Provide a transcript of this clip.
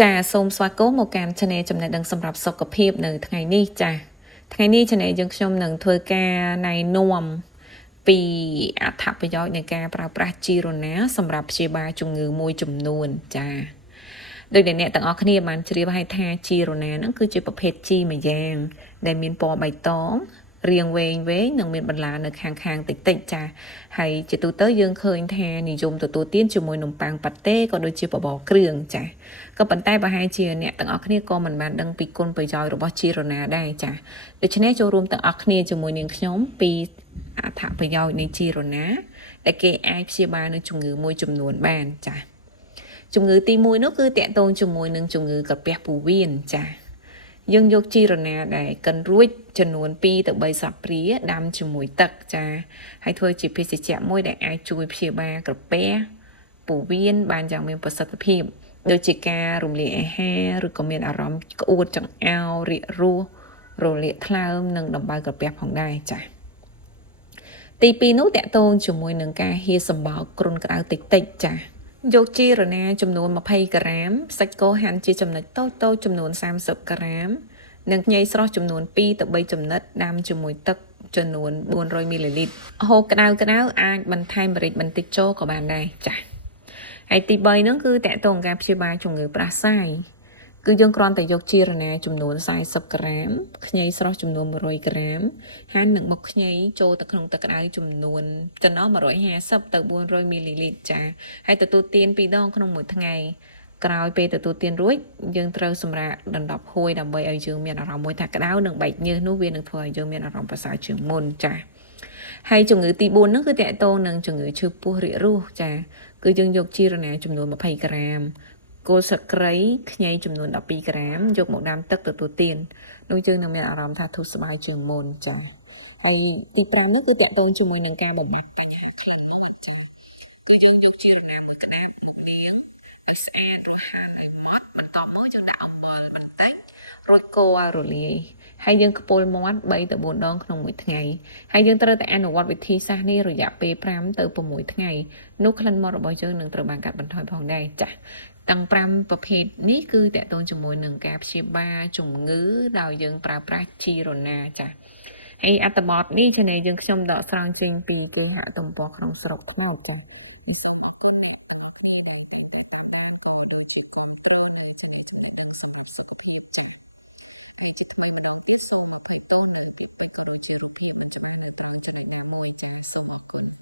ចាសូមស្វាគមន៍មកកាន់ Channel ចំណេះដឹងសម្រាប់សុខភាពនៅថ្ងៃនេះចាថ្ងៃនេះ Channel យើងខ្ញុំនឹងធ្វើការណែនាំពីអត្ថប្រយោជន៍នៃការប្រើប្រាស់ជីរណាសម្រាប់ព្យាបាលជំងឺមួយចំនួនចាដោយដែលអ្នកទាំងអស់គ្នាបានជ្រាបហើយថាជីរណាហ្នឹងគឺជាប្រភេទជីមួយយ៉ាងដែលមានពណ៌បៃតងរាងវែងនិងមានបន្លានៅខាងតិចចាហើយជាទូទៅយើងឃើញថានិយមទទួលទានជាមួយនំប៉័ងប៉ាតេក៏ដូចជាបបរគ្រឿងចាក៏ប៉ុន្តែប្រហែលជាអ្នកទាំងអស់គ្នាក៏មិនបានដឹងពីគុណប្រយោជន៍របស់ជីរណាដែរចាដូច្នេះចូលរួមទាំងអស់គ្នាជាមួយនាងខ្ញុំពីអត្ថប្រយោជន៍នៃជីរណាដែលគេអាចព្យាបាលនៅជំងឺមួយចំនួនបានចាជំងឺទី1នោះគឺតាក់ទងជាមួយនឹងជំងឺក្រពះពោះវៀនចាយើងយកជីរណាដែលកិនរួចចំនួន2ទៅ3សប្តាហ៍ព្រាដាំជាមួយទឹកចាហើយធ្វើជាភេសជ្ជៈមួយដែលអាចជួយព្យាបាលក្រពះពោះវៀនបានយ៉ាងមានប្រសិទ្ធភាពដូចជាការរំលាយអាហារឬក៏មានអារម្មណ៍ក្អួតចង្អោររាគរួសរលាកថ្លើមនិងដំបៅក្រពះផងដែរចាទី2នោះតាក់ទងជាមួយនឹងការហៀសម្បោកគ្រុនក្តៅតិចចាយកជីរណាចំនួន20ក្រាមសាច់គោហាន់ជាចំណិតតូចចំនួន30ក្រាមនិងខ្ញីស្រស់ចំនួន2ទៅ3ចំណិតដាំជាមួយទឹកចំនួន400មីលីលីត្រហូបក្តៅអាចបន្ថែមម្រេចបន្តិចចូលក៏បានដែរចា៎ហើយទី3ហ្នឹងគឺតាក់ទងការព្យាបាលជំងឺផ្ដាសាយគឺយើងគ្រាន់តែយកជីរណាចំនួន40ក្រាមខ្ញីស្រស់ចំនួន100ក្រាមហាន់នឹងមកខ្ញីចូលទៅក្នុងទឹកក្តៅចំនួនចន្លោះ150ទៅ400មីលីលីត្រចាហើយទទួលទាន2ដងក្នុងមួយថ្ងៃក្រោយពេលទទួលទានរួចយើងត្រូវសម្រាកដណ្ដប់ហួយដើម្បីឲ្យយើងមានអារម្មណ៍មួយថាក្តៅនិងបែកញើសនោះវានឹងធ្វើឲ្យយើងមានអារម្មណ៍ប្រសើរជាងមុនចាហើយជំងឺទី4ហ្នឹងគឺតាក់ទងនឹងជំងឺឈឺពោះរាគរូសចាគឺយើងយកជីរណាចំនួន20ក្រាមគល់ស្លឹកគ្រៃខ្ញីចំនួន12ក្រាមយកមកដាំទឹកទទួលទាននោះយើងនឹងមានអារម្មណ៍ថាធូរស្បើយជាងមុនចាហើយទី5នោះគឺតាក់ទងជាមួយនឹងការបំបត្តិបញ្ហាក្លិនចាគឺយើងយកជីរណាមួយក្តាប់លាងឲ្យស្អាតរួចហើយម៉ត់បន្តមកយើងដាក់អំបិលបន្តិចរួចកូរឲ្យរលាយហើយយើងខ្ពុលមាត់3ទៅ4ដងក្នុងមួយថ្ងៃហើយយើងត្រូវតែអនុវត្តវិធីសាស្ត្រនេះរយៈពេល5ទៅ6ថ្ងៃនោះក្លិនមាត់របស់យើងនឹងត្រូវបានកាត់បន្ថយផងដែរចា៎ទាំង5ប្រភេទនេះគឺតាក់ទងជាមួយនឹងការព្យាបាលជំងឺដោយយើងប្រើប្រាស់ជីរណាចា៎ហើយអត្ថបទនេះ Channel យើងខ្ញុំដកស្រង់ចេញពីគេហទំព័រក្នុងស្រុកខ្នប់ចា៎សូម20តូននិងជារូបភាពមិនចាំបាច់ទៅ Channel ណាមួយចា៎សូមអរគុណ